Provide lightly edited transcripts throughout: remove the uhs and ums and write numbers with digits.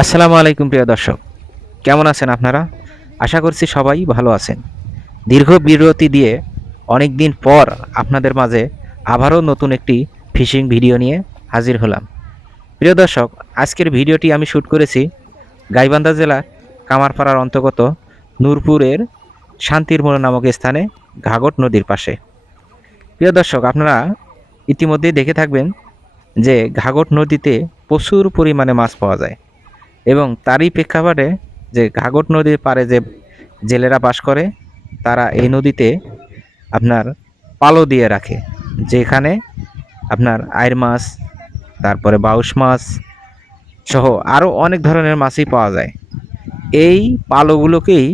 আসসালামু আলাইকুম প্রিয় দর্শক, কেমন আছেন আপনারা? আশা করছি সবাই ভালো আছেন। দীর্ঘ বিরতি দিয়ে অনেক দিন পর আপনাদের মাঝে আবারও নতুন একটি ফিশিং ভিডিও নিয়ে হাজির হলাম। প্রিয় দর্শক, আজকের ভিডিওটি আমি শ্যুট করেছি গাইবান্ধা জেলার কামারপাড়ার অন্তর্গত নূরপুরের শান্তির মোড় নামক স্থানে ঘাঘট নদীর পাশে। প্রিয় দর্শক, আপনারা ইতিমধ্যেই দেখে থাকবেন যে ঘাঘট নদীতে প্রচুর পরিমাণে মাছ পাওয়া যায় এবং তারই প্রেক্ষাপটে যে ঘাঘট নদীর পাড়ে যে জেলেরা বাস করে তারা এই নদীতে আপনার পালো দিয়ে রাখে, যেখানে আপনার আইড় মাছ, তারপরে বাউস মাছ সহ আরও অনেক ধরনের মাছই পাওয়া যায়। এই পালোগুলোকেই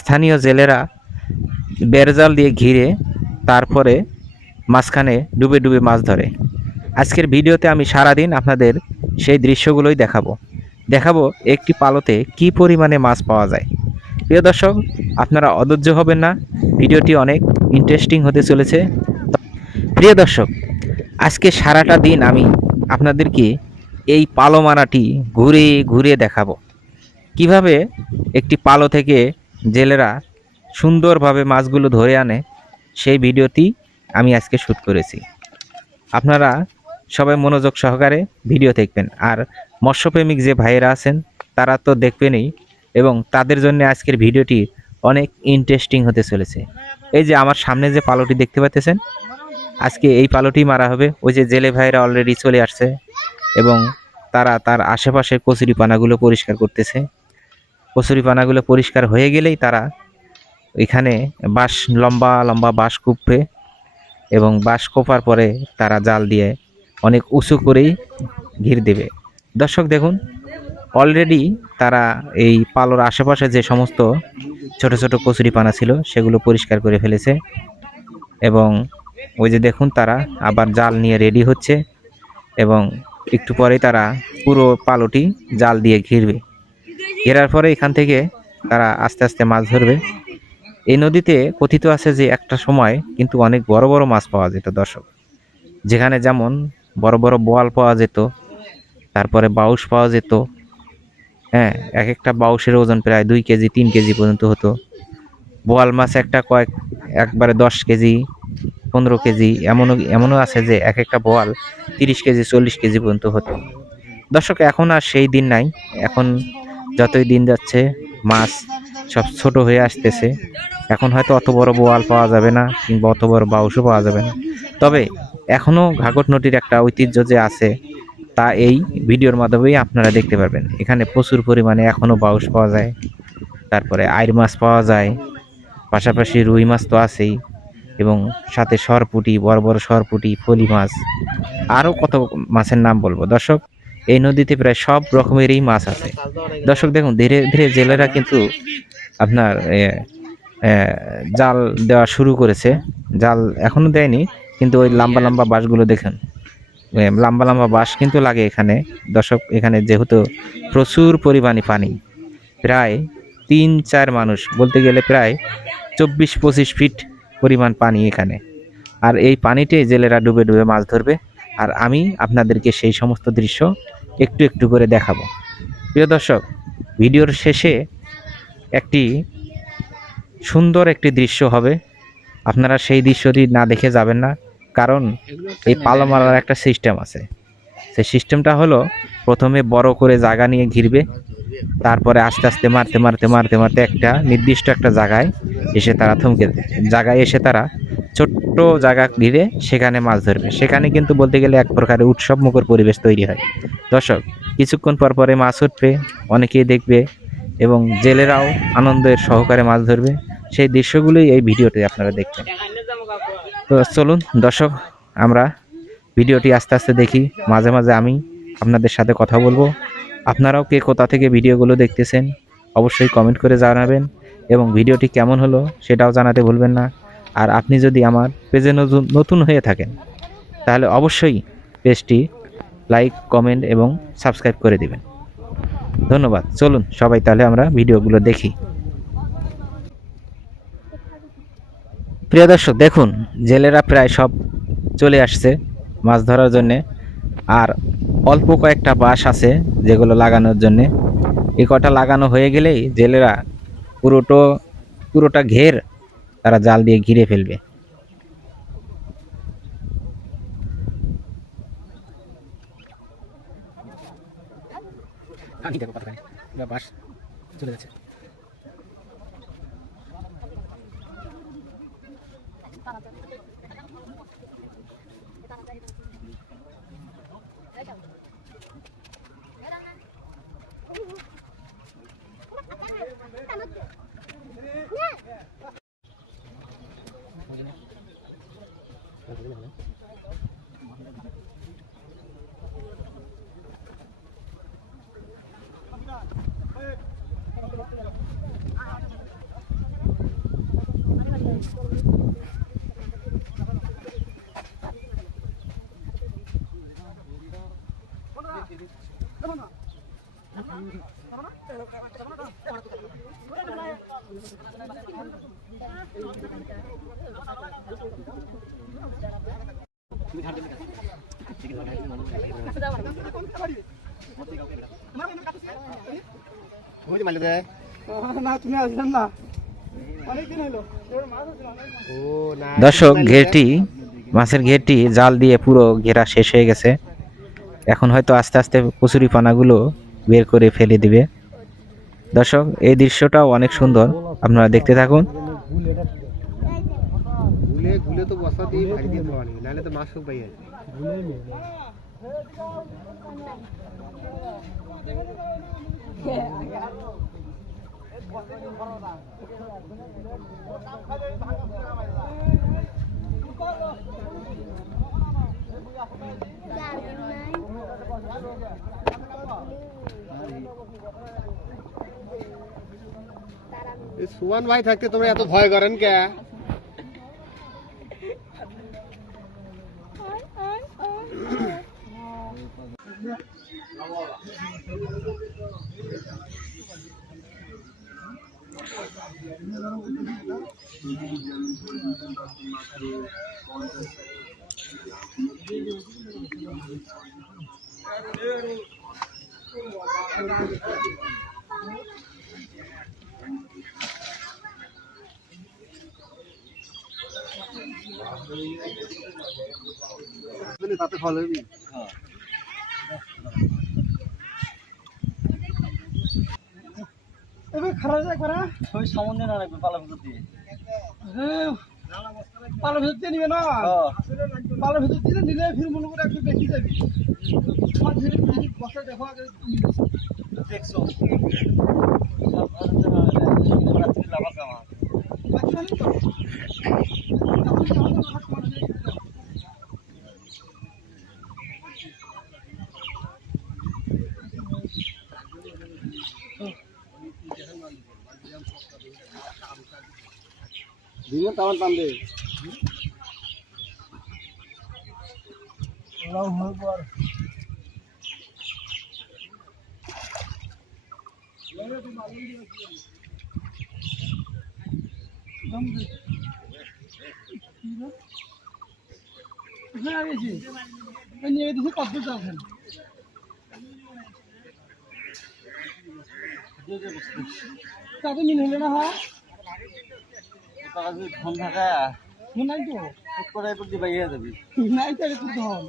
স্থানীয় জেলেরা বেড়জাল দিয়ে ঘিরে তারপরে মাঝখানে ডুবে ডুবে মাছ ধরে। আজকের ভিডিওতে আমি সারাদিন আপনাদের সেই দৃশ্যগুলোই দেখাবো একটি পালোতে কি পরিমাণে মাছ পাওয়া যায়। প্রিয় দর্শক, আপনারা অধৈর্য হবেন না, ভিডিওটি অনেক ইন্টারেস্টিং হতে চলেছে। প্রিয় দর্শক, আজকে সারাটা দিন আমি আপনাদেরকে এই পালো মারাটি ঘুরে ঘুরে দেখাবো, কিভাবে একটি পালো থেকে জেলেরা সুন্দরভাবে মাছগুলো ধরে আনে। সেই ভিডিওটি আমি আজকে শ্যুট করেছি। আপনারা সবাই মনোযোগ সহকারে ভিডিও দেখবেন, আর মৎস্যপ্রেমিক যে ভাইয়েরা আছেন তারা তো দেখবেনই, এবং তাদের জন্য আজকের ভিডিওটি অনেক ইন্টারেস্টিং হতে চলেছে। এই যে আমার সামনে যে পালোটি দেখতে পাচ্ছেন, আজকে এই পালোটি মারা হবে। ওই যে জেলে ভাইয়েরা অলরেডি চলে আসছে এবং তারা তার আশেপাশের কচুরিপানাগুলো পরিষ্কার করতেছে। কচুরিপানাগুলো পরিষ্কার হয়ে গেলেই তারা এখানে বাঁশ, লম্বা লম্বা বাঁশ কুপবে এবং বাঁশ কোপার পরে তারা জাল দিয়ে অনেক উঁচু করেই ঘির দেবে। দর্শক দেখুন, অলরেডি তারা এই পালোর আশেপাশে যে সমস্ত ছোট ছোট কচুরিপানা ছিল সেগুলো পরিষ্কার করে ফেলেছে এবং ওই যে দেখুন তারা আবার জাল নিয়ে রেডি হচ্ছে এবং একটু পরেই তারা পুরো পালোটি জাল দিয়ে ঘিরবে। ঘেরার পরে এখান থেকে তারা আস্তে আস্তে মাছ ধরবে। এই নদীতে কথিত আছে যে একটা সময় কিন্তু অনেক বড় বড় মাছ পাওয়া যেত দর্শক, যেখানে যেমন বড় বড় বোয়াল পাওয়া যেত, তারপরে বাউস পাওয়া যেত। হ্যাঁ, এক একটা বাউসের ওজন প্রায় 2 কেজি 3 কেজি পর্যন্ত হতো। বোয়াল মাছ একটা একবারে 10 কেজি 15 কেজি, এমনও আছে যে এক একটা বোয়াল 30 কেজি 40 কেজি পর্যন্ত হতো। দর্শক, এখন আর সেই দিন নাই। এখন যতই দিন যাচ্ছে মাছ সব ছোট হয়ে আসতেছে। এখন হয়তো অত বড় বোয়াল পাওয়া যাবে না, কিংবা অত বড় বাউসও পাওয়া যাবে না। তবে এখনও ঘাঘট নদীর একটা ঐতিহ্য যে আছে তা এই ভিডিওর মাধ্যমেই আপনারা দেখতে পারবেন। এখানে প্রচুর পরিমাণে এখনও বাউস পাওয়া যায়, তারপরে আইড় মাছ পাওয়া যায়, পাশাপাশি রুই মাছ তো আছেই, এবং সাথে সরপুঁটি, বড় বড় সরপুঁটি, ফলি মাছ, আরও কত মাছের নাম বলবো। দর্শক, এই নদীতে প্রায় সব রকমেরই মাছ আছে। দর্শক দেখুন, ধীরে ধীরে জেলেরা কিন্তু আপনার জাল দেওয়া শুরু করেছে। জাল এখনো দেয়নি, কিন্তু ওই লম্বা লম্বা বাঁশগুলো দেখেন, লম্বা লম্বা বাঁশ কিন্তু লাগে এখানে। দর্শক, এখানে যেহেতু প্রচুর পরিমাণে পানি, প্রায় 3-4 মানুষ বলতে গেলে প্রায় 24-25 ফিট পরিমাণ পানি এখানে। আর এই পানিতে জেলেরা ডুবে ডুবে মাছ ধরবে, আর আমি আপনাদেরকে সেই সমস্ত দৃশ্য একটু একটু করে দেখাবো। প্রিয় দর্শক, ভিডিওর শেষে একটি সুন্দর একটি দৃশ্য হবে, আপনারা সেই দৃশ্যটি না দেখে যাবেন না। কারণ এই পালো মারার একটা সিস্টেম আছে। সেই সিস্টেমটা হলো, প্রথমে বড় করে জায়গা নিয়ে ঘিরবে, তারপরে আস্তে আস্তে মারতে মারতে মারতে মারতে একটা নির্দিষ্ট একটা জায়গায় এসে তারা থমকে দেবে। জায়গায় এসে তারা ছোট্ট জায়গা ঘিরে সেখানে মাছ ধরবে। সেখানে কিন্তু বলতে গেলে এক প্রকারের উৎসব মুখর পরিবেশ তৈরি হয়। দর্শক, কিছুক্ষণ পর পরে মাছ উঠবে, অনেকেই দেখবে এবং জেলেরাও আনন্দের সহকারে মাছ ধরবে। সেই দৃশ্যগুলোই এই ভিডিওতে আপনারা দেখবেন। তো চলুন দর্শক, আমরা ভিডিওটি আস্তে আস্তে দেখি। মাঝে মাঝে আমি আপনাদের সাথে কথা বলবো। আপনারাও কে কোথা থেকে ভিডিওগুলো দেখতেছেন অবশ্যই কমেন্ট করে জানাবেন, এবং ভিডিওটি কেমন হলো সেটাও জানাতে ভুলবেন না। আর আপনি যদি আমার পেজে নতুন হয়ে থাকেন তাহলে অবশ্যই পেজটি লাইক, কমেন্ট এবং সাবস্ক্রাইব করে দিবেন। ধন্যবাদ। চলুন সবাই তাহলে আমরা ভিডিওগুলো দেখি। প্রিয় দর্শক দেখুন, জেলেরা প্রায় সব চলে আসছে মাছ ধরার জন্যে, আর অল্প কয়েকটা বাঁশ আছে যেগুলো লাগানোর জন্যে। এই কটা লাগানো হয়ে গেলেই জেলেরা পুরোটা ঘের তারা জাল দিয়ে ঘিরে ফেলবে। দেখো কতখানি বাঁশ চলে যাচ্ছে। দর্শক, মাছের ঘেরটি জাল দিয়ে পুরো ঘেরা শেষ হয়ে গেছে। এখন হয়তো আস্তে আস্তে কচুরি পানাগুলো বের করে ফেলে দিবে। দর্শক, এই দৃশ্যটাও অনেক সুন্দর, আপনারা দেখতে থাকুন। সুমান ভাই থাকতে তোমরা এত ভয় করেন কে? তাতে ফল হবি। এবার খারাপ যায় করা ওই সামনে না রাখবে পালা ভিতর দিয়ে। পালা ভিতর দিয়ে নিবে না, পালা ভিতর দিয়ে নিলে ফির মনে করে একটু বেশি যাবি। তোমার ধীরে ধীরে বসে দেখো আগে দেখছো লাভা কামা দিনে তামান টান দে লাউ হল পর দম দে না গেছি নিয়ে দিছি কত যাবেন তাতে মিন হলে না হয় ধন থাকা নাই তো করে প্রতি বাইরে যাবি নাই তাহলে তুই ধন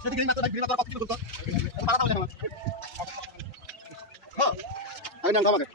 সেদিকে মাত্র ভিড় কত কিছু করতে পারা যাবে না হ্যাঁ আমি নাম আমাকে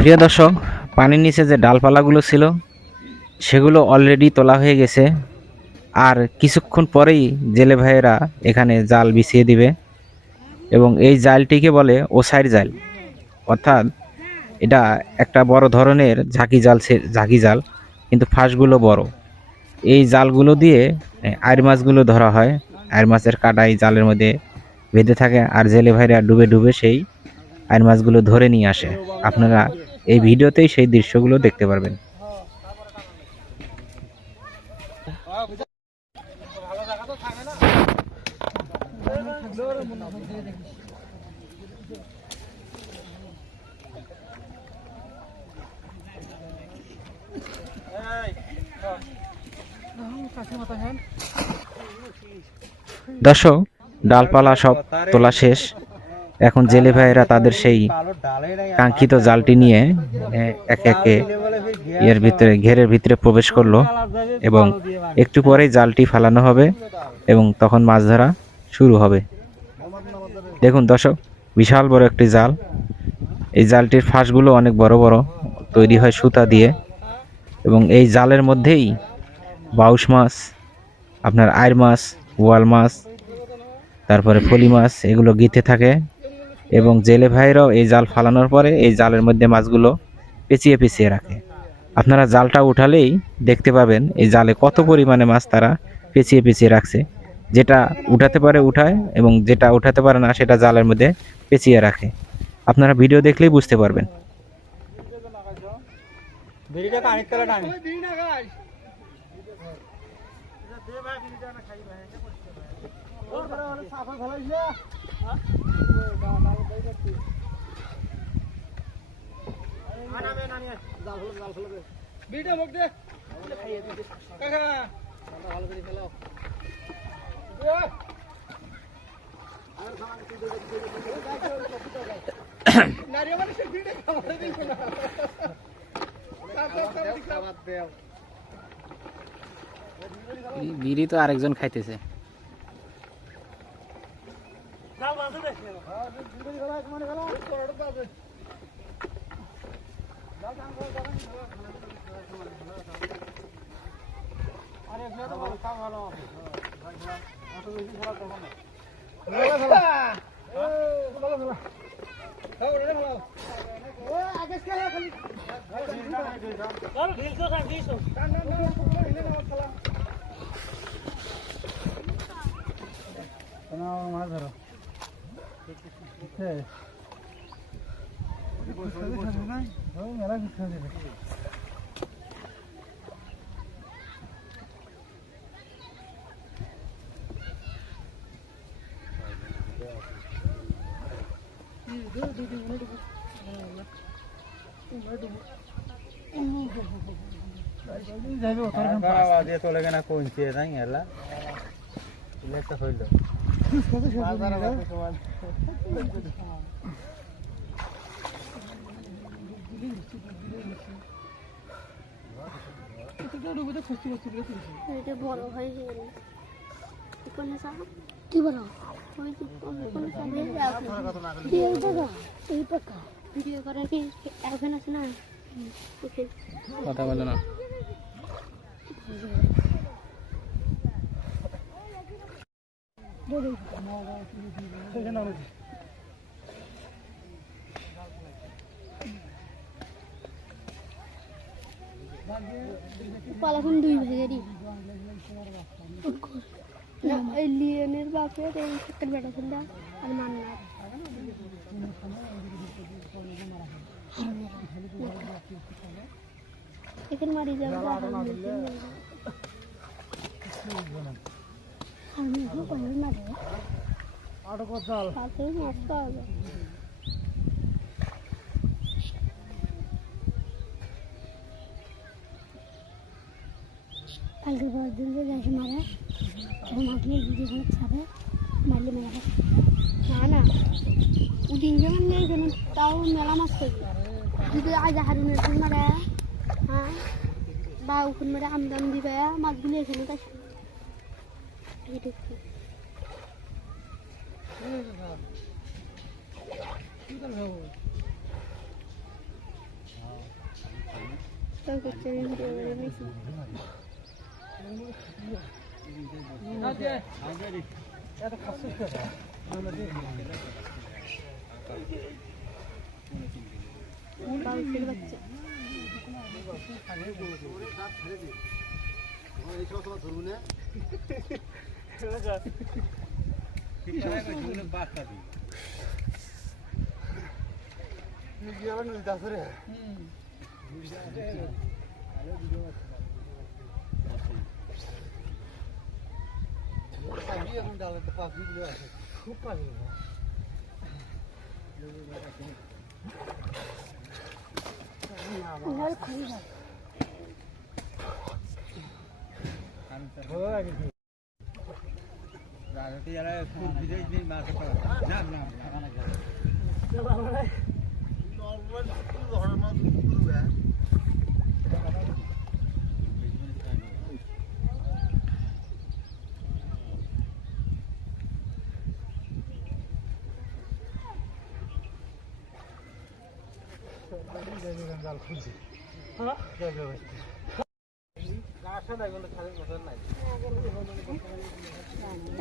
প্রিয় দর্শক, পানির নিচে যে ডালপালাগুলো ছিল সেগুলো অলরেডি তোলা হয়ে গেছে। আর কিছুক্ষণ পরেই জেলে ভাইয়েরা এখানে জাল বিছিয়ে দিবে এবং এই জালটিকে বলে ওসাইর জাল, অর্থাৎ এটা একটা বড় ধরনের ঝাঁকি জাল, কিন্তু ফাঁসগুলো বড়। এই জালগুলো দিয়ে আইর মাছগুলো ধরা হয়। আইর মাছের কাঁটা এই জালের মধ্যে বেঁধে থাকে আর জেলে ভাইরা ডুবে ডুবে সেই আইর মাছগুলো ধরে নিয়ে আসে। আপনারা এই ভিডিওতেই সেই দৃশ্যগুলো দেখতে পারবেন। দর্শক, ডালপালা সব তোলা শেষ। এখন জেলে ভাইয়েরা তাদের সেই কাঙ্ক্ষিত জালটি নিয়ে একে একে ঘেরের ভিতরে প্রবেশ করলো এবং একটু পরেই জালটি ফালানো হবে এবং তখন মাছ ধরা শুরু হবে। দেখুন দর্শক, বিশাল বড় একটি জাল। এই জালটির ফাঁসগুলো অনেক বড় বড়, তৈরি হয় সুতা দিয়ে, এবং এই জালের মধ্যেই বাউশ মাছ, আপনার আইর মাছ, বোয়াল মাছ, তারপরে ফলি মাছ এগুলো গেঁথে থাকে। এবং জেলে ভাইরাও এই জাল ফালানোর পরে এই জালের মধ্যে মাছগুলো পেঁচিয়ে পেঁচিয়ে রাখে। আপনারা জালটা উঠালেই দেখতে পাবেন এই জালে কত পরিমাণে মাছ তারা পেঁচিয়ে পেঁচিয়ে রাখছে। যেটা উঠাতে পারে উঠায়, এবং যেটা উঠাতে পারে না সেটা জালের মধ্যে পেঁচিয়ে রাখে। আপনারা ভিডিও দেখলেই বুঝতে পারবেন। বিড়িটা মুখ দে কাকা ভালো করে ফেলো নারী মানে সে বিড়িটা খাওয়া দিই না খাবার দেও বিড়ি তো আরেকজন খাইতেছে। যাও বাঁধে দে বিড়ি খাওয়া মানে খাওয়া তোর বাজে যাও কাম করো আরে এখানে তো কাম ভালো অত বেশি খারাপ করব না মাছ ধরো মেলা কিছু চলে গেনা কইছে নাই এলা ইলেটা হইল এটা বড় হয়ে গেল কোন সাপ কি বড় ওই কোন সাপ এই টাকা এই টাকা ভিডিও করে কি এখন আছে না ওকে কথা বলো না। পালাখন দুই ভাগেরই এই লিয়েনের বাপের এই ছোট্টের বেটা ছিল আর মান্নার এখানে মারি যাবে আমি মারে আট কোথাল পাশে মস্ত হবে কালকে পরের দিন যে গ্যাসে মারে তখন মারলে ভিডিওখানে ছাড়ে মারলে মেলা না না উদিন যেমন নেই যেন তাও মেলা মাছ করবে যদি আজ হারুনের ফুল মারে হ্যাঁ বা উকুন মারে আমদাম দিবে মাছগুলো এখানে তাই খুব পানি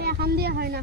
এখান দিয়ে হয় না।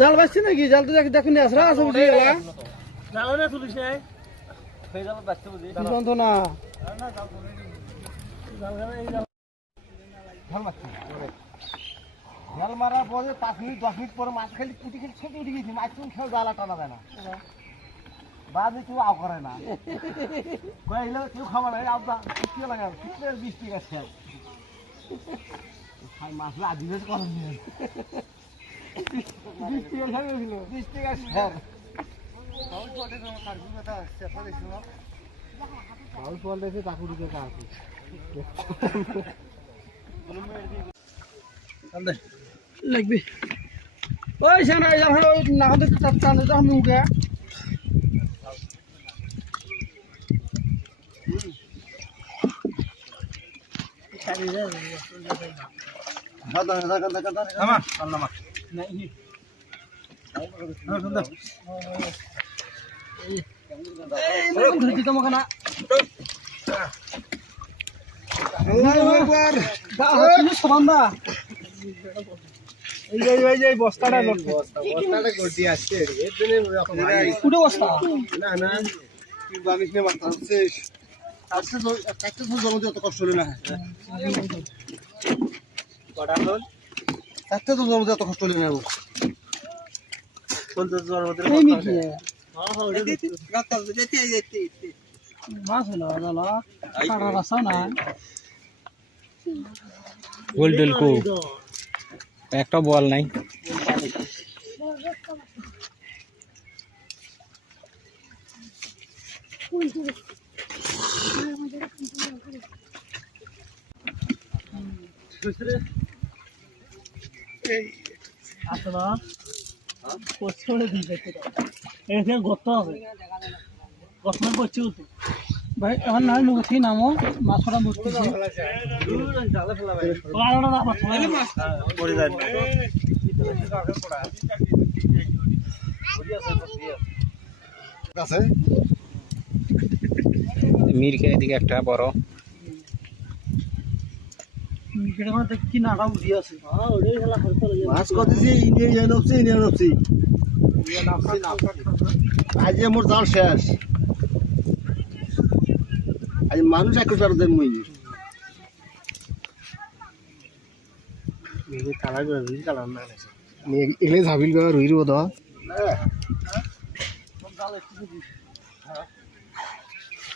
জাল বাজছে নাকি? জাল তো দেখুন আসরা আছে উঠে গেল না। জাল মারার পরে 5 মিনিট 10 মিনিট পরে মাছ খালি কুটি খালি ছোট উঠে গেছি, মাছ কোন খেয়ে জালা টানা দেয় না, বাদে কেউ আও করে না, কইলে কেউ খাওয়া না, আবদা কি লাগে 20 টাকা শেয়ার খাই মাছ আদিবেশ করেন নিয়ে 20 টাকা শেয়ার হয়েছিল, 20 টাকা শেয়ার বাউল পড়ে তো কারগুলো কথা সেটা দেখছিল, বাউল পড়লে তাকুড়িকে কাছে লাগবে ওই সামনে ওই না হতে টান তো আমি উঠে বস্তাটা গড়ি আসছে পুরো বস্তা না না বানিস নে মারতে হচ্ছে আজকে তো কাটতে তো জমা দিতে কষ্ট হলো না কটা হল কাটতে তো জমা দিতে কষ্ট হলো না বলতে জমা দিতে এই মিটি হ্যাঁ হ্যাঁ গাতা যেতে যেতে মাছ হলো জানো কাটা রাসা না গোল্ডেল কো একটা বল নাই আসলে কোচড়ে দিতে এসে গত হবে কসমে করছি তো ভাই এখন না মুখি নামো মাছটা মুছতেছি লাড়াটা না মাছ পড়ে যায় আছে মিরকে এদিকে একটা বড় মিরকের মধ্যে কি নাটা উঠি আছে হ্যাঁ ওই খেলা খেলতে মাছ কতছি ইন্ডিয়ান অপসি আজ মোর জাল শেষ আজ মানুষ একবার দেন মই মেরে কালা করে রুই কালা না আছে নি এলে ঝাবিল করে রুই রো দাও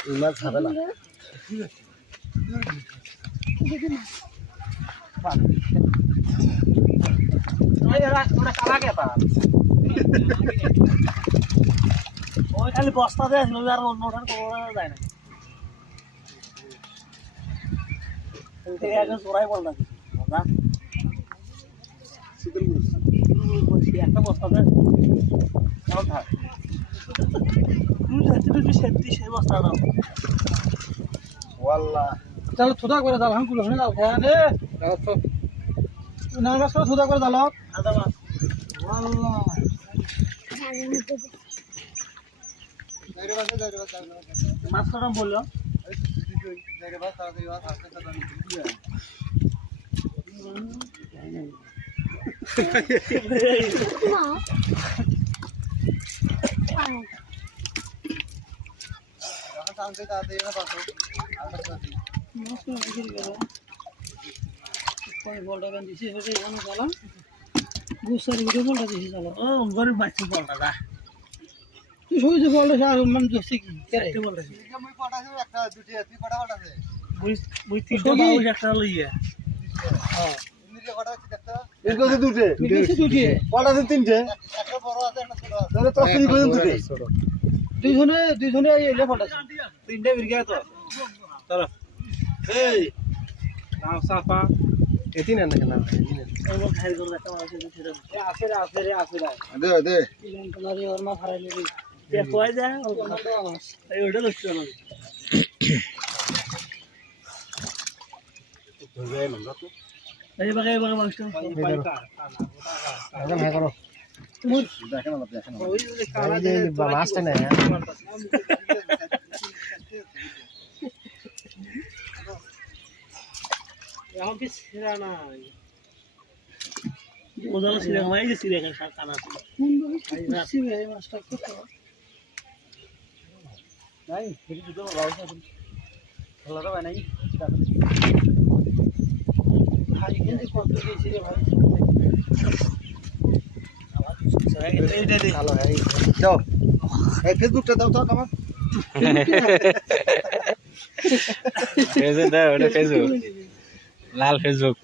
এই মাছ খাবে না ওই খালি বস্তা দিয়ে আসলো আর অন্য ওঠার কোনো যায় না চোরাই বল না একটা বস্তা দেয় সেই বস্তা দাও চলো থোদা করে দাও হাম কুলো দাও খেয়া রে না গাছ করে থোদা করে দাও আদা মাছ আল্লাহ মাছ কটা বললো গরিব বাচ্চা বলটা দা তুই শুধু বলটা মানে দেখছি কি কেটে বলটা আমি পড়াছি একটা দুটি তুই পড়া পড়াছে মুই তিনটা বাউল একটা লইয়া হ্যাঁ ইন্দ্রিয় পড়া হচ্ছে দেখতো এরকম দুটি দুটি পড়াছে তিনটে একটা বড় আছে একটা ছোট আছে তাহলে তো তুই কইন দুটি দুইজনে এলে পড়াছে তিনটে বিরগা তো চলো এই নাও সাফা এতি না না ওর খাই করে একটা আছে দুটো আছে রে দে দে ইলেন তোমারি ওর মা ফারাইলে রে এ কই যা এই ওটা লক্ষ্য না ধরে না তো এই বাগে মাস্টার আগে হ্যাঁ করো মুর দেখেন না দেখেন ওই যে কালা যে মাস্টার না এখন কি ছিড়া নাই ওদাল ছিড়া হয় যে ছিড়া খায় কানা কোন ভাবে ছিড়া এই মাছটা কত নাই ফিরি দিতে বাবা ভালো তো নাই ভাই কিন্তু কত গেছি রে ভাই এইটা দেখ ভালো হয় দাও এই ফেসবুকটা দাও তো আমার ফেসবুক দাও, ওটা ফেসবুক, লাল ফেসবুক।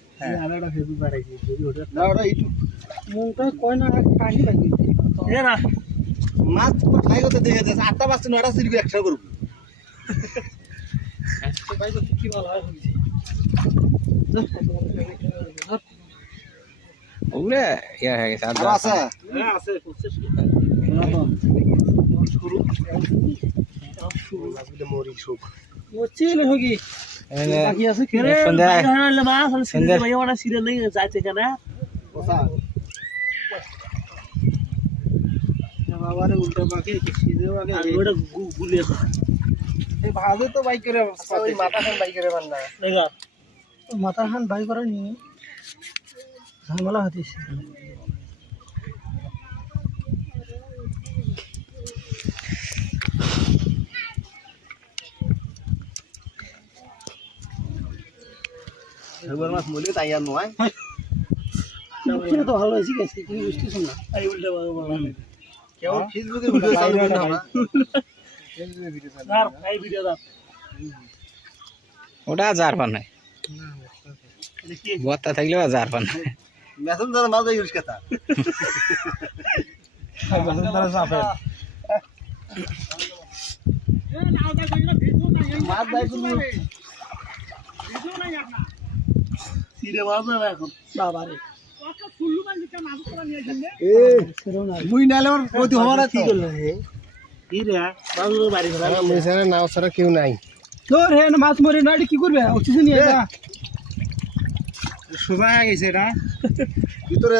আলাদা ফেসবুক বাড়াইছি ওটা না ওটা ইউটিউব মুখটা কই না কাহি লাগি এ না মাছ খাই করতে দেখে যাচ্ছে 8টা বাজছে 9টা সিরি একশো করব ভাই তো কি ভালো হয় হইছে ওগুলা ইয়া হয়ে গেছে, আর আছে হ্যাঁ আছে প্রসেস না তো শুরু লাগলে মরি সুখ ওচিলে হোগি বাকি আছে কেরে বাগালে মাছ আর সিরে ভাই ওটা সিরে নেই যাইতে কেন ওসা বাবারে উল্টা বাকি সিরে বাকি আর ওটা গুলি আছে এই ভাজে তো বাই করে ওই মাথা খান বাই করে বান্না দেখা মাথা খান বাই করে নি ঝামেলা হতিছে একবার মাছ মরে তাই আর নয় এটা তো ভালো হইছে গেছে কি বুঝছিস না এই উল্টা বাবা কেউ ফেসবুকে ভিডিও চালু করে না ফেসবুকে ভিডিও চালু আর এই ভিডিও দাও ওটা জার পান নাই, বত্তা থাকলেও জার পান নাই। মেসেঞ্জার মাঝে ইউজ করতা মেসেঞ্জার সাফে মাছ দাই তুমি ভিডিও নাই আপনা সিরে মাছ না এখন বাবারে মুই নালে ওর প্রতি হওয়ার কি করলে হে কি রে বাবুর বাড়ি ঘর মেসারে নাও ছাড়া কেউ নাই তোর হে না মাছ মরে নাড়ি কি করবে উচিত নিয়ে যা সোজা হয়ে গেছে এটা ভিতরে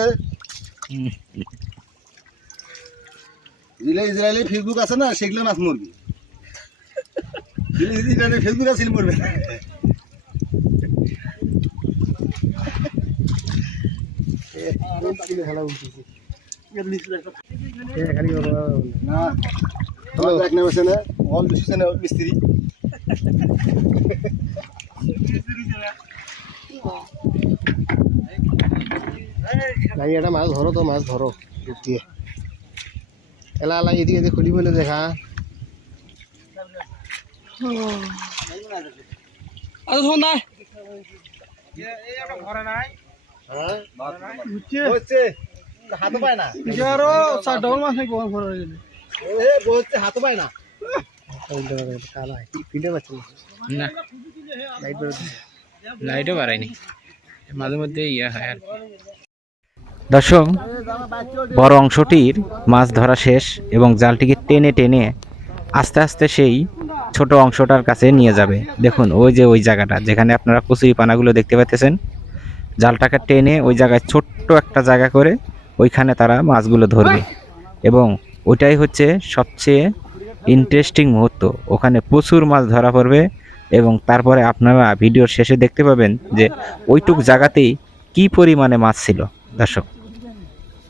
ইসরায়েলি ফেসবুক আছে না সেগুলো মাছ মরবি ইসরায়েলি ফেসবুক আছে মরবে মিস্ত্রি ভাই এটা মাছ ধরো তো মাছ ধরো দিয়ে এলা এলা এদিকে এদিকে খুলি বলে দেখা হাতে পায় না হাতে পায় না ফিল্ডে পাচ্ছে না, লাইটও বাড়ায়নি, মাঝে মধ্যে ইয়া হয় আর কি। দর্শক, বড় অংশটির মাছ ধরা শেষ এবং জালটিকে টেনে টেনে আস্তে আস্তে সেই ছোট অংশটার কাছে নিয়ে যাবে। দেখুন ওই যে ওই জায়গাটা যেখানে আপনারা কচুরি পানাগুলো দেখতে পাচ্ছেন, জালটাকে টেনে ওই জায়গায় ছোট্ট একটা জায়গা করে ওইখানে তারা মাছগুলো ধরবে এবং ওইটাই হচ্ছে সবচেয়ে ইন্টারেস্টিং মুহূর্ত। ওখানে প্রচুর মাছ ধরা পড়বে এবং তারপরে আপনারা ভিডিওর শেষে দেখতে পাবেন যে ওইটুক জায়গাতেই কি পরিমাণে মাছ ছিল দর্শক।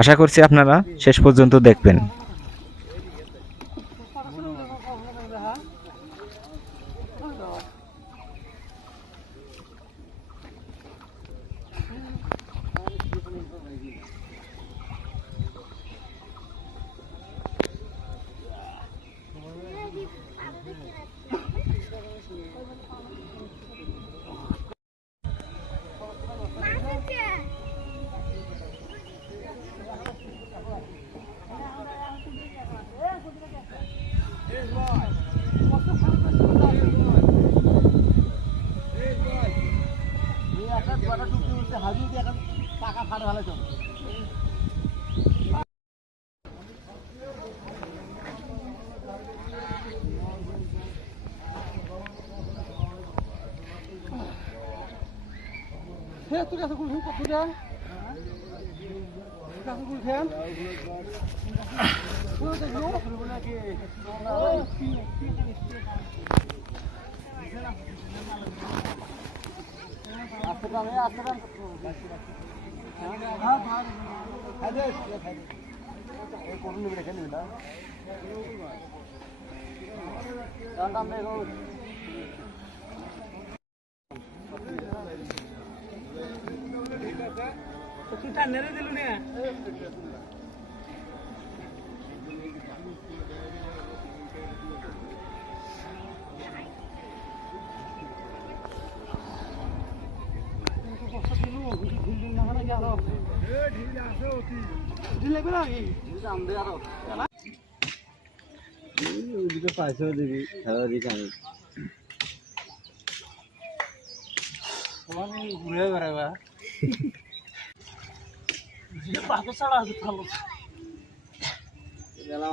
আশা করছি আপনারা শেষ পর্যন্ত দেখবেন। টাকা ফাড়ে ভালো চল তুই কাছে গুল কত দেন কাছে গুল ফ্যান পাইছো দেখি দিকে আমি ঘুরে বেড়াবা পাথর ছাড়া আছে ভালো গেলাম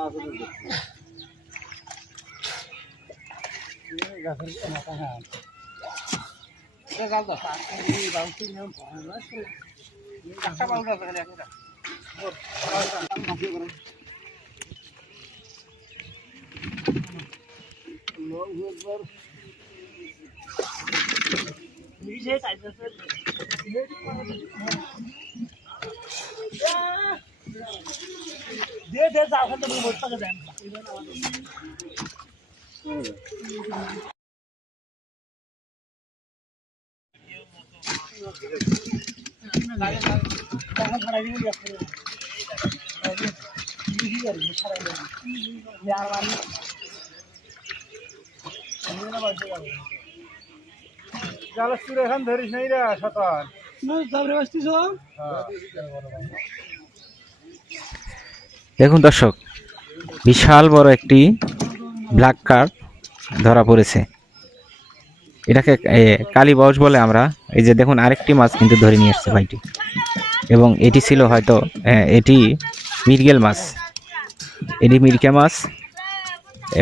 এখন ধরিস নাই রে সকাল দেখুন দর্শক, বিশাল বড় একটি ব্ল্যাক কার্প ধরা পড়েছে। এটাকে কালীবাউস বলে আমরা। এই যে দেখুন আরেকটি মাছ কিন্তু ধরে নিয়ে এসছে ভাইটি, এবং এটি ছিল হয়তো এটি মৃগেল মাছ, এটি মিরকে মাছ,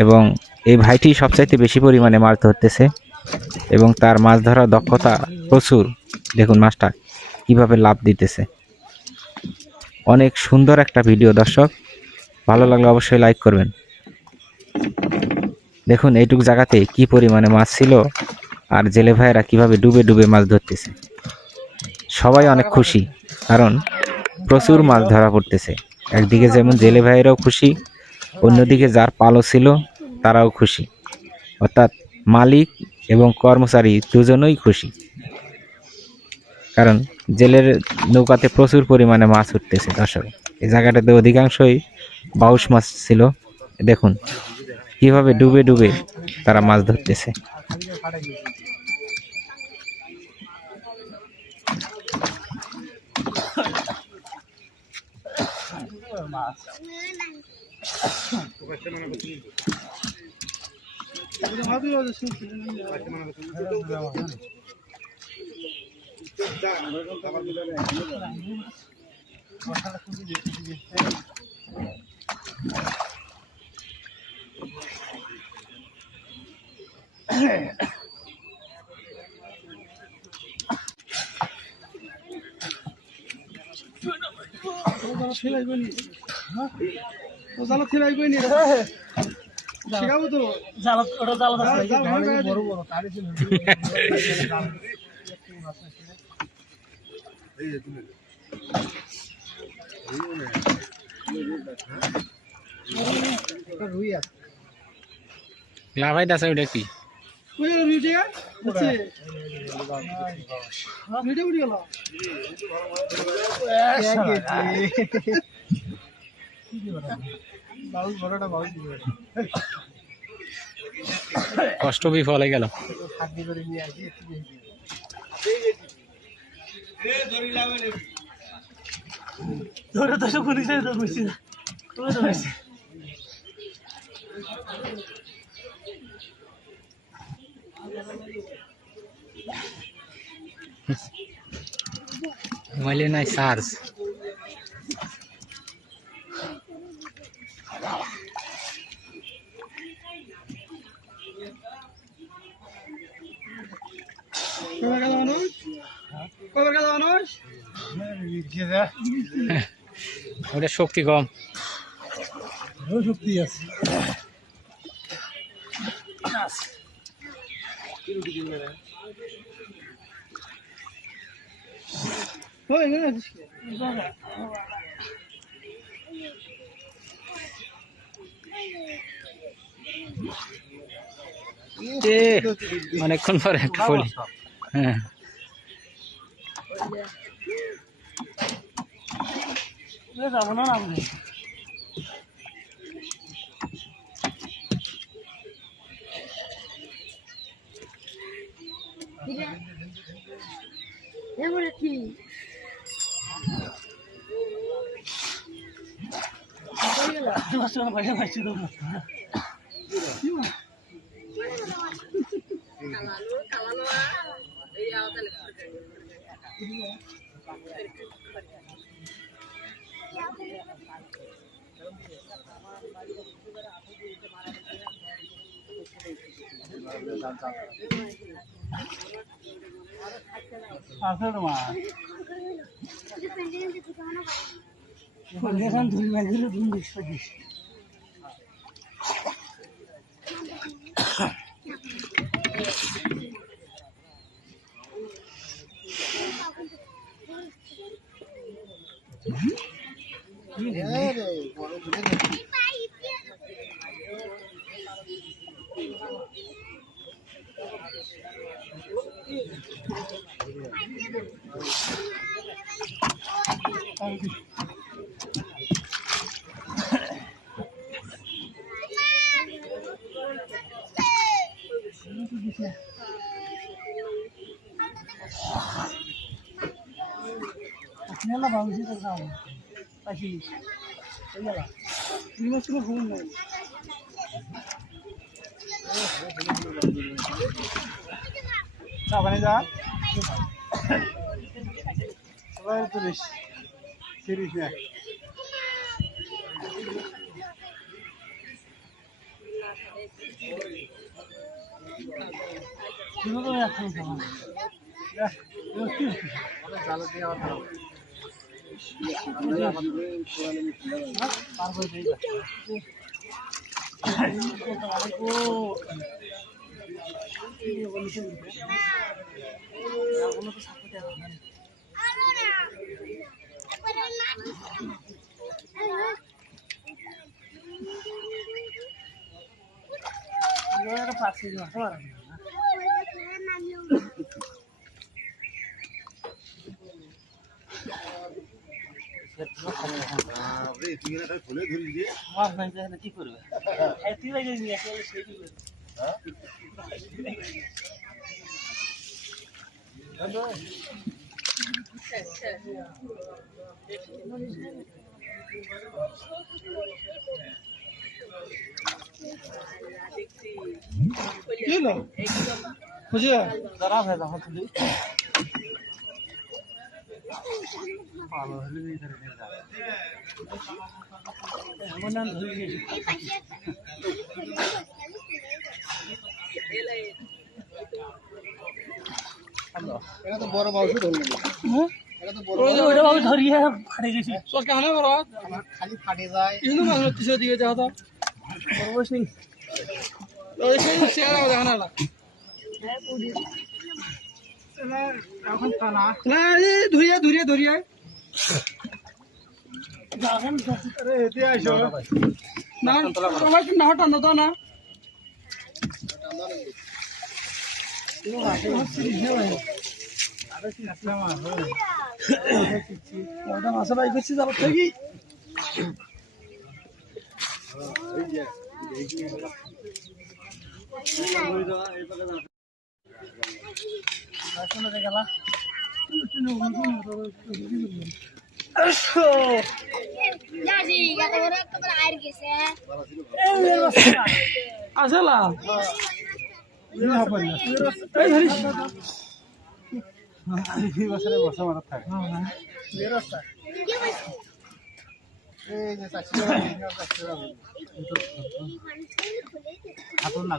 এবং এই ভাইটি সবচাইতে বেশি পরিমাণে মাছ ধরতেছে এবং তার মাছ ধরার দক্ষতা প্রচুর। দেখুন মাছটা কিভাবে লাফ দিতেছে। অনেক সুন্দর একটা ভিডিও দর্শক, ভালো লাগলে অবশ্যই লাইক করবেন। দেখুন এইটুক জায়গাতে কি পরিমাণে মাছ ছিল, আর জেলে ভাইয়েরা কিভাবে ডুবে ডুবে মাছ ধরতেছে। সবাই অনেক খুশি, কারণ প্রচুর মাছ ধরা পড়তেছে। একদিকে যেমন জেলে ভাইয়েরাও খুশি, অন্যদিকে যার পালো ছিল তারাও খুশি, অর্থাৎ মালিক এবং কর্মচারী দুজনেই খুশি, কারণ জেলের নৌকাতে প্রচুর পরিমাণে মাছ উঠতেছে। দর্শক, এই জায়গাটাতে অধিকাংশই বাউস মাছ ছিল। দেখুন কিভাবে ডুবে ডুবে তারা মাছ ধরতেছে। শিখাবো তো জালত ওটা জালত আছে বড় বড় তারে ছিল এই যে তুমি রুই আছে লাভাই দাসে ওটা কি কই গেল রুইটা আছে রুইটা উড়ে গেল বাউল বড়টা বাউল দিবে কষ্ট বিফল হয়ে গেল হাত করে নিয়ে আসি একটু বেশি ধরে তো শুকুনি যায় তো কইছি তুমি তো কইছি মোবাইলে নাই চার্জ কবে গেল মানুষ কবে গেল মানুষ ওটা শক্তি কম শক্তি আছে অনেকক্ষণ পরে একটা ফুলি হ্যাঁ যাবো না নাম এবারে কি আছে তোমার ধুই মাগিল ধুম বিশ্ব Nela vamos ir para lá. Aqui. Olha lá. Não se não. Tá, vai dar. Vai por isso. Serius ya. Bunu da yapalım tamam. Ya, yok ki. Salı diye atalım. তুই এটা খুলে ধরি দিয়ে মাছ নাই না কি করবে এই তুই লাগে নিয়ে আসলে সেই কি করবে কি হলো বুঝে দাঁড়া ভাই দাও তুই ভালো হলে এই ধরে যা আমার নাম ধরে গেছি এটা তো বড় বাউসু ধরল হ্যাঁ এটা তো বড় ওইটা বাবু ধরিয়ে ফাটে গেছে সোস কেমন বড় খালি ফাটে যায় ইনো মাছ কিছু দিয়ে যাও তো বড় বস নেই এখন টানা না ধরিয়ে ধরিয়ে ধরিয়ে আরে এতে আইসো না সবাই না টানো তো না মাসা ভাই করছি যাবো থেকে আসলা বসা মারা থাকে হাতর না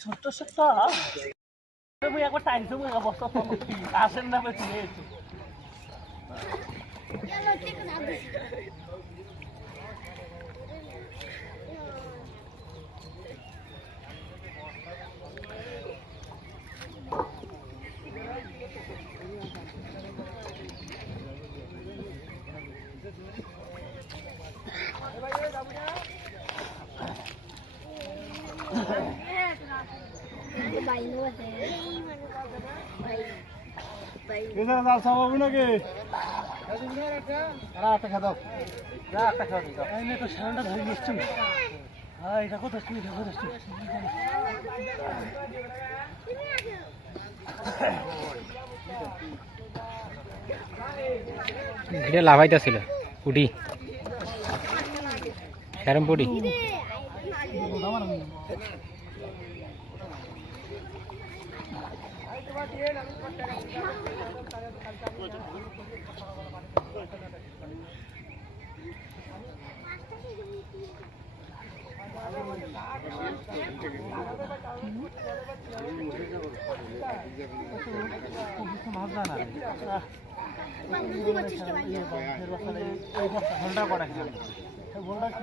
ছোট্ট ছোট্ট একবার টাইমস অবস্থা আসেন না নাকি একটা খাওয়া একটা খাওয়া তো সারাটা ধরে নিচ্ছি হ্যাঁ এটা কত ভিডিও লাভাইতেছিল পুটি সেরম পুটি ঘন্টা পড়ে ঘন্টা কি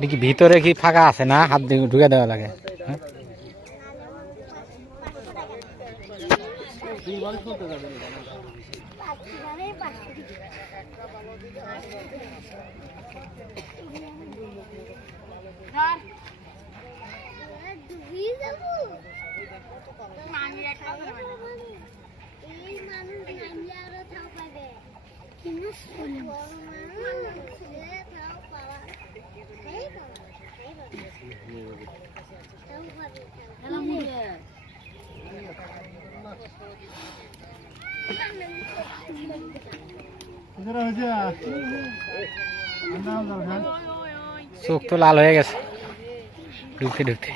দেখি ভিতরে কি ফাঁকা আছে না হাত দিয়ে ঢুকে দেওয়া লাগে হ্যাঁ? চোখ তো লাল হয়ে গেছে ঢুকতে ঢুকতে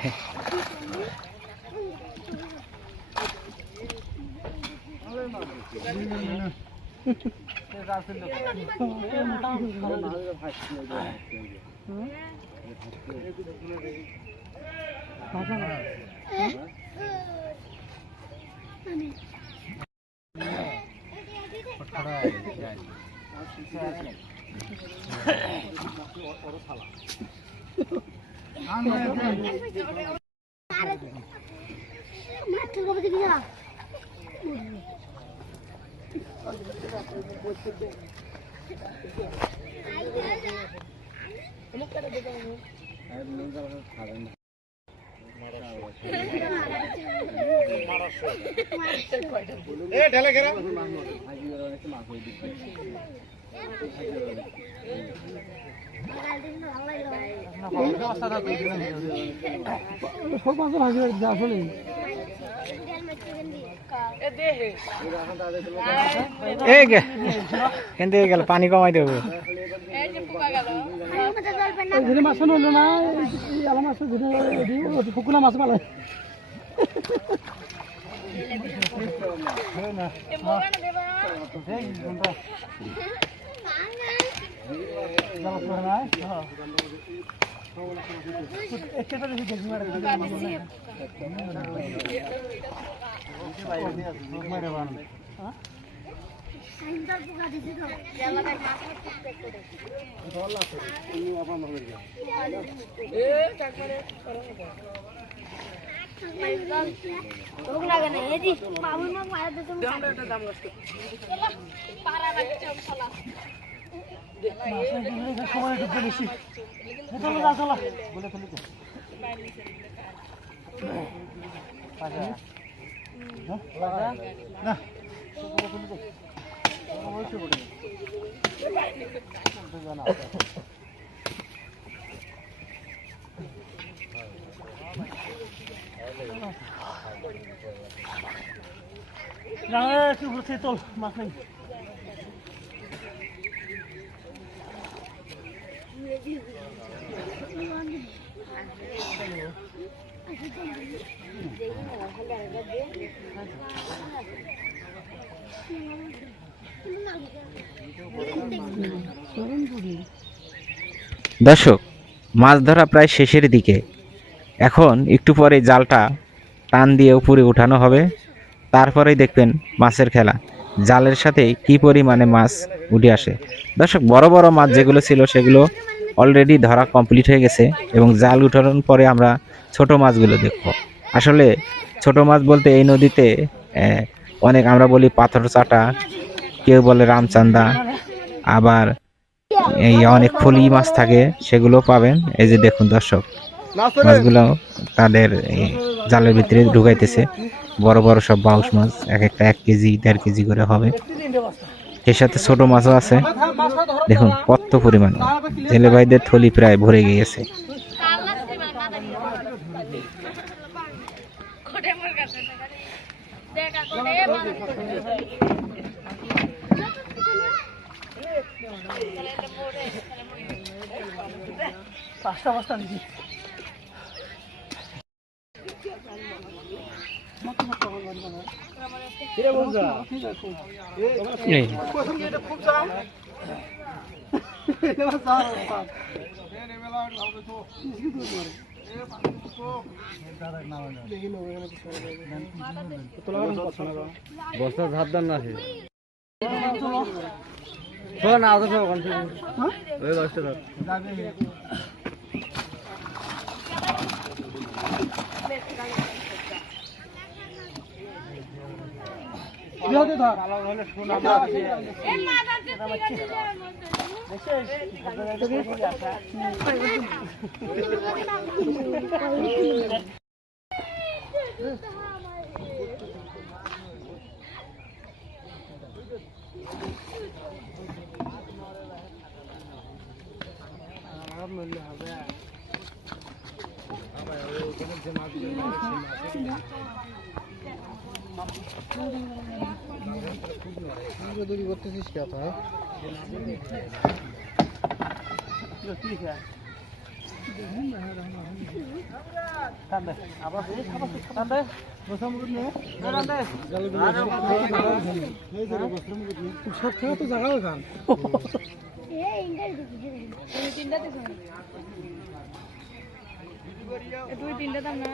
মাছটার কবে দেখি যা এই গে কিন্তু গেল পানি কমাই দেবো মাছ হলো না মাছ ফুকুনা মাছ পালে তোল মাছ নেই দর্শক, মাছ ধরা প্রায় শেষের দিকে। এখন একটু পরে জালটা টান দিয়ে উপরে উঠানো হবে, তারপরেই দেখবেন মাছের খেলা। জালের সাথে কি পরিমাণে মাছ উঠে আসে। দর্শক, বড় বড় মাছ যেগুলো ছিল সেগুলো অলরেডি ধরা কমপ্লিট হয়ে গেছে এবং জাল উঠানোর পরে আমরা ছোট মাছগুলো দেখব। আসলে ছোট মাছ বলতে এই নদীতে অনেক, আমরা বলি পাথর চাটা, কেউ বলে রামচান্দা, আবার এই অনেক ফলি মাছ থাকে, সেগুলো পাবেন। এই যে দেখুন দর্শক, মাছগুলো তাদের জালের ভিতরে ঢুকাইতেছে। বড় বড় সব বাউস মাছ, এক একটা 1 কেজি 1.5 কেজি করে হবে। এর সাথে ছোট মাছও আছে। দেখুন কত পরিমাণ, জেলে ভাইদের থলি প্রায় ভরে গিয়েছে। পাঁচটা বস্তা নিবি বস্তা ধার দান না আছে না ওই দশটা ধার दूरी करतेছিস কি কথা আবার সব খেয়ে তো জায়গা খান দুই তিনটা দাম না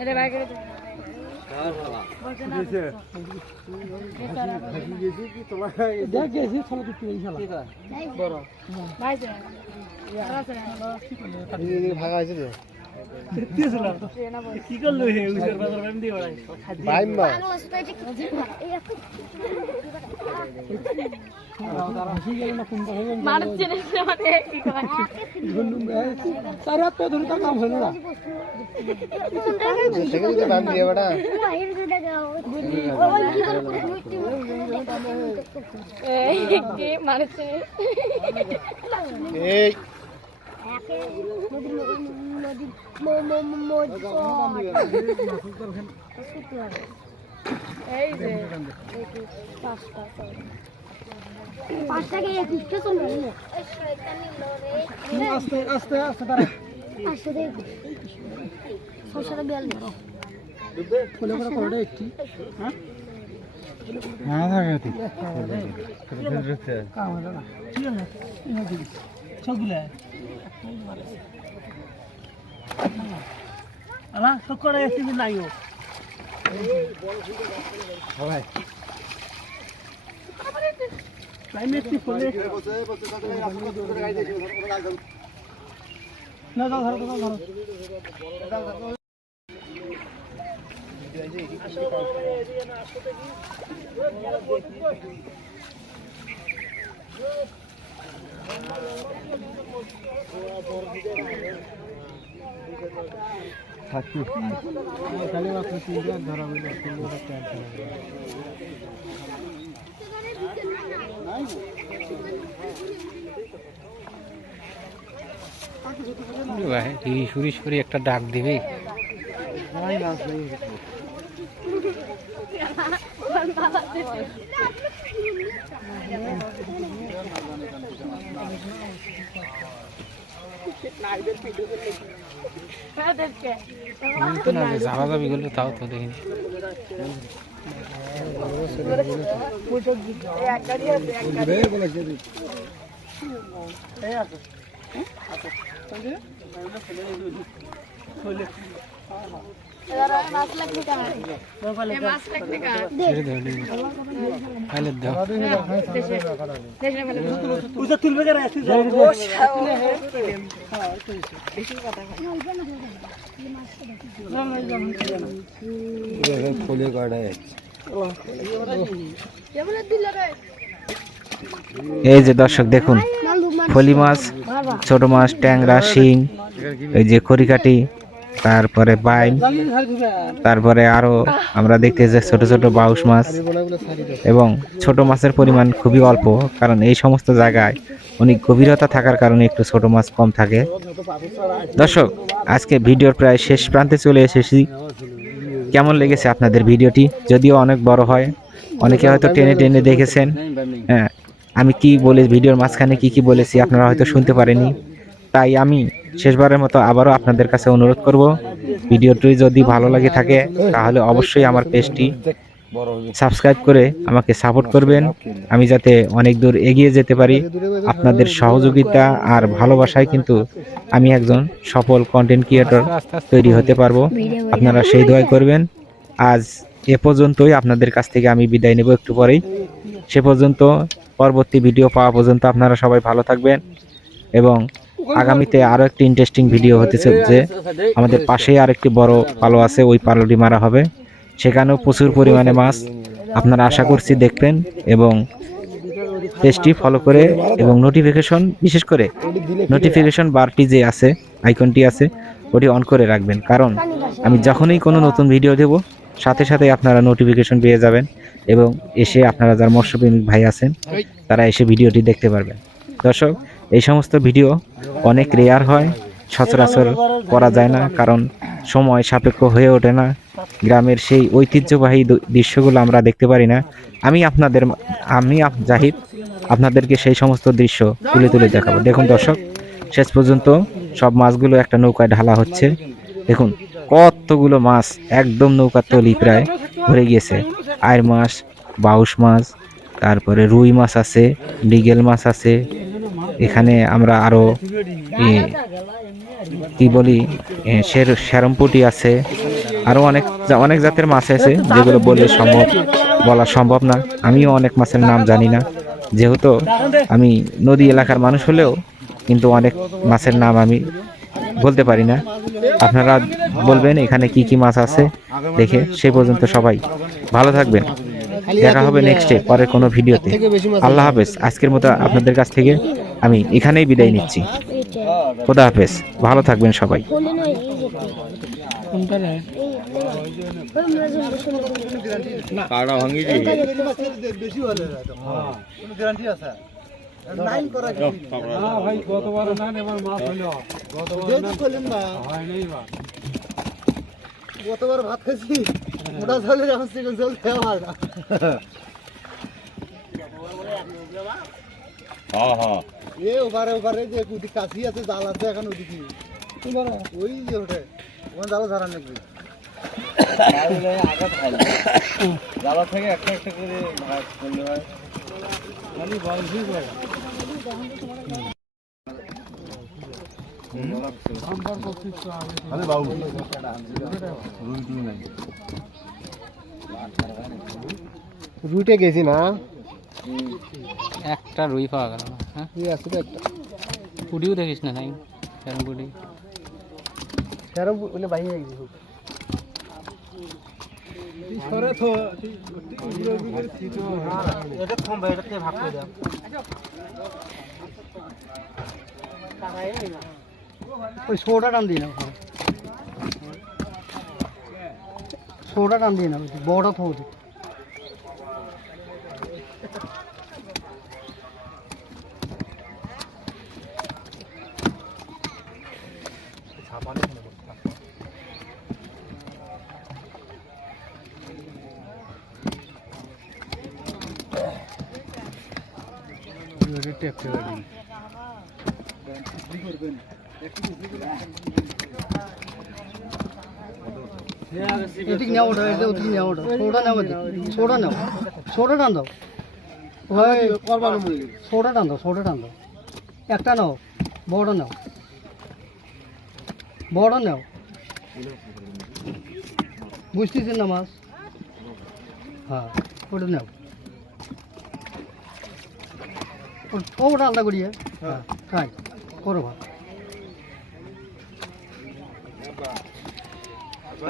এটা বাইরে ভাগা হয়েছে রে কি করলো বাইম্বা এই আস্তে আস্তে আস্তে তারা ফুলে করে করে একটি হ্যাঁ হ্যাঁ থাকে কাম হলো না কি হলো সবগুলা আলা সকলে এসে নাইও ভাই ক্লাইমেট কি ফুলে না দাও ধরো ধরো সুরি একটা ডাক দিবি যাওয়া যাবি গেলে তাও তো দেখিনি তুলবে ফুলে কাটায় এই যে দর্শক দেখুন ফলি মাছ, ছোট মাছ, ট্যাংরা, শিং, এই যে খড়িকাটি, তারপরে বাইম, তারপরে আরো আমরা দেখতে যে ছোট ছোট বাউস মাছ এবং ছোট মাছের পরিমাণ খুবই অল্প, কারণ এই সমস্ত জায়গায় অনেক গভীরতা থাকার কারণে একটু ছোট মাছ কম থাকে। দর্শক আজকে ভিডিওর প্রায় শেষ প্রান্তে চলে এসেছি। কেমন লেগেছে আপনাদের ভিডিওটি? যদিও অনেক বড় হয়, অনেকে হয়তো টেনে টেনে দেখেছেন। হ্যাঁ, আমি কি বলে ভিডিওর মাঝখানে কি বলেছি আপনারা হয়তো শুনতে পারেনি, তাই আমি শেষবারের মতো আবারও আপনাদের কাছে অনুরোধ করব, ভিডিওটি যদি ভালো লাগে থাকে তাহলে অবশ্যই আমার পেজটি সাবস্ক্রাইব করে আমাকে সাপোর্ট করবেন, আমি যাতে অনেক দূর এগিয়ে যেতে পারি। আপনাদের সহযোগিতা আর ভালোবাসায় কিন্তু আমি একজন সফল কন্টেন্ট ক্রিয়েটর তৈরি হতে পারবো। আপনারা সেই দোয়াই করবেন। আজ এ পর্যন্তই, আপনাদের কাছ থেকে আমি বিদায় নেব একটু পরেই। সে পর্যন্ত, পরবর্তী ভিডিও পাওয়া পর্যন্ত আপনারা সবাই ভালো থাকবেন এবং আগামীতে আরো একটি ইন্টারেস্টিং ভিডিও হতে চলেছে। আমাদের পাশেই আরেকটি বড় পালো আছে, ওই পালোটি মারা হবে, সেখানেও প্রচুর পরিমাণে মাছ। আপনারা আশা করছি দেখবেন এবং পেজটি ফলো করে এবং নোটিফিকেশন, বিশেষ করে নোটিফিকেশন বারটি যে আছে, আইকনটি আছে, ওটি অন করে রাখবেন, কারণ আমি যখনই কোনো নতুন ভিডিও দেব সাথে সাথে আপনারা নোটিফিকেশন পেয়ে যাবেন এবং এসে আপনারা যারা মৎস্যপ্রেমিক ভাই আছেন তারা এসে ভিডিওটি দেখতে পারবেন। দর্শক, এই সমস্ত ভিডিও অনেক রেয়ার হয়, সচরাচর করা যায় না, কারণ সময় সাপেক্ষ হয়ে ওঠে না। গ্রামের সেই ঐতিহ্যবাহী দৃশ্যগুলো আমরা দেখতে পারি না। আমি জাহিদ আপনাদেরকে সেই সমস্ত দৃশ্য তুলে তুলে দেখাবো। দেখুন দর্শক, শেষ পর্যন্ত সব মাছগুলো একটা নৌকায় ঢালা হচ্ছে। দেখুন কতগুলো মাছ, একদম নৌকার তলি প্রায় ভরে গিয়েছে। আইর মাছ, বাউস মাছ, তারপরে রুই মাছ আছে, মৃগেল মাছ আছে, এখানে আমরা আরো কি বলি শ্যারমপুটি আছে, আরও অনেক জাতের মাছ আছে যেগুলো বলা সম্ভব না। আমিও অনেক মাছের নাম জানি না, যেহেতু আমি নদী এলাকার মানুষ হলেও কিন্তু অনেক মাছের নাম আমি বলতে পারি না। আপনারা বলবেন এখানে কি কি মাছ আছে দেখে। সেই পর্যন্ত সবাই ভালো থাকবেন, দেখা হবে নেক্সটে পরের কোনো ভিডিওতে। আল্লাহ হাফেজ। আজকের মতো আপনাদের কাছ থেকে আমি এখানেই বিদায় নিচ্ছি। খোদা হাফেজ, ভালো থাকবেন সবাই। বেশি হলে কোনো গ্যারান্টি আছে? লাইন করা না ভাই, গতবার না এবার মাছ হলো, গতবার ভাত খাইছি মোটা ঝোলে এখন চিকেন ঝোল খাওয়া হয় না। এ ওপারে যে ওদিকে কাছি আছে, জাল আছে এখন ওদিকে, ওই যে ওঠে ওখানে জাল ধরা নাকি জালা থেকে একটা একটা করে ভাগ করলে হয়। রুইটে গেছি না, একটা রুই পাওয়া গেল না। হ্যাঁ, আছে তো একটা পুডিও দেখিস না তাই ক্যারম পুডি। তেরো বলে বাইরে গেছি খুব এটা কম, এটাতে ভাগ করে দাও। ওই সোটা টান দিই না, সোটা টান দিই না, বড়টা থো এদিকে নেওয়া ওঠা, এটা ওদিকে নেওয়া ওঠা, সোটা নেওয়া, সোটা নেও, সোটা টান দাও ভাই, সোটা টান দাও, সোটা টান দাও, একটা নাও, বড় নাও, বড় নাও, বুঝতেছেন না মাছ? হ্যাঁ, ওটা নাও, ওটা আলাদা করিয়ে, হ্যাঁ তাই করো ভাত।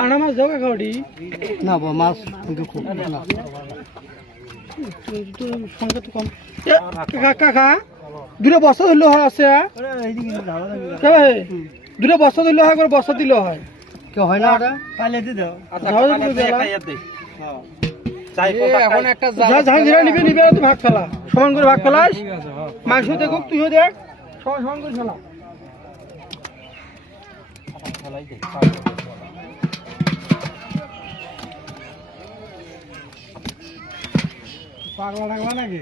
আনা মাছ যাও কাউডি না, মাছ কিন্তু খুব না, সংখ্যা তো কম। কাকা দূরে বস্তা ধরলে হয় আছে, দূরে বস্তা ধরলে হয়, বস্তা দিলে হয়, কেউ হয় না ওটা এখন একটা নিবে নিবে, ভাগ ফেলা সমান করে, ভাগ ফেলাস মাংস দেখুক, তুইও দেখ সমান সমান করে ফেলা। পাগলা নাকি